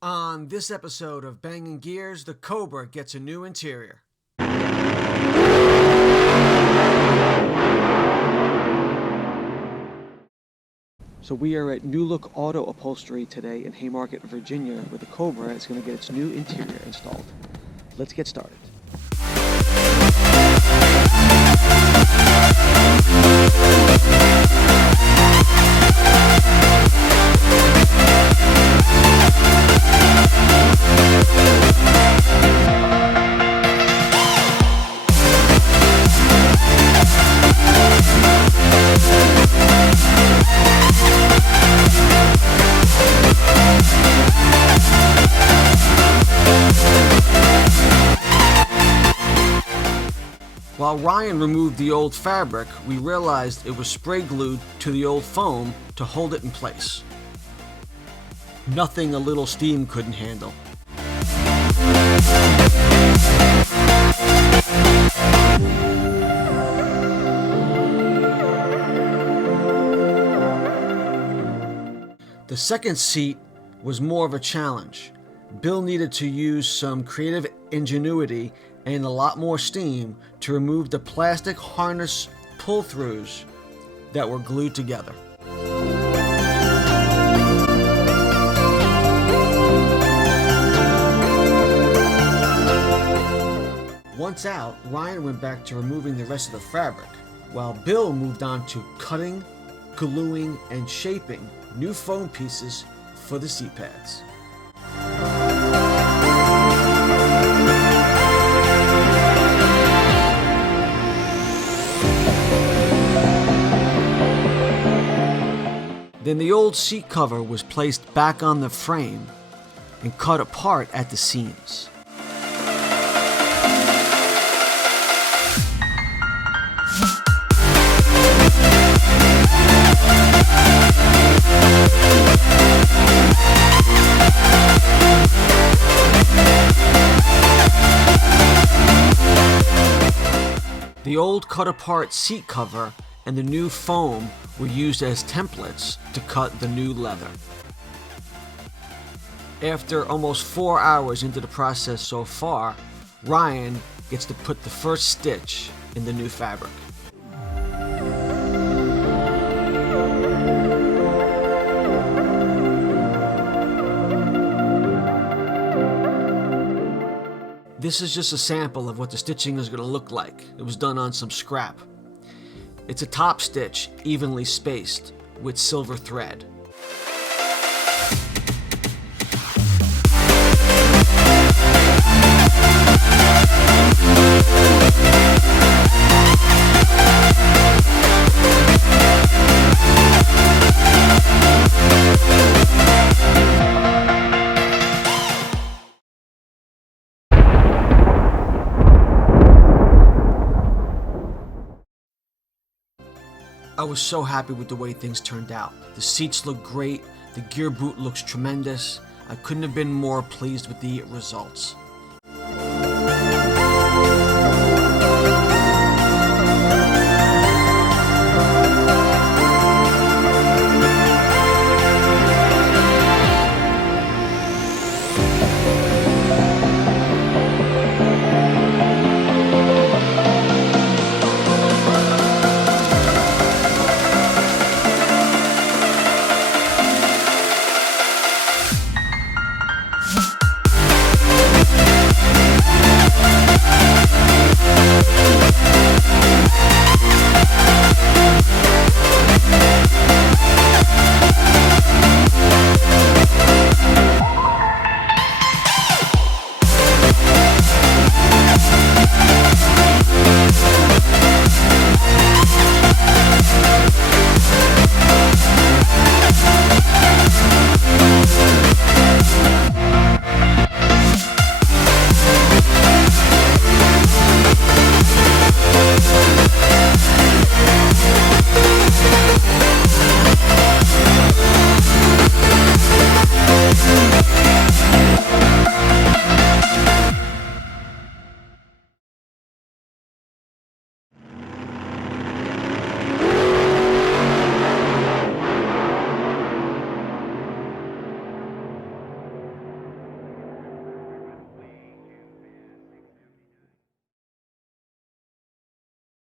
On this episode of Bangin' Gears, the Cobra gets a new interior. So we are at New Look Auto Upholstery today in Haymarket, Virginia, where the Cobra is going to get its new interior installed. Let's get started. While Ryan removed the old fabric, we realized it was spray glued to the old foam to hold it in place. Nothing a little steam couldn't handle. The second seat was more of a challenge. Bill needed to use some creative ingenuity and a lot more steam to remove the plastic harness pull-throughs that were glued together. Once out, Ryan went back to removing the rest of the fabric, while Bill moved on to cutting, gluing, and shaping new foam pieces for the seat pads. Then the old seat cover was placed back on the frame and cut apart at the seams. The old cut-apart seat cover and the new foam were used as templates to cut the new leather. After almost 4 hours into the process so far, Ryan gets to put the first stitch in the new fabric. This is just a sample of what the stitching is going to look like. It was done on some scrap. It's a top stitch, evenly spaced, with silver thread. I was so happy with the way things turned out. The seats look great, the gear boot looks tremendous. I couldn't have been more pleased with the results.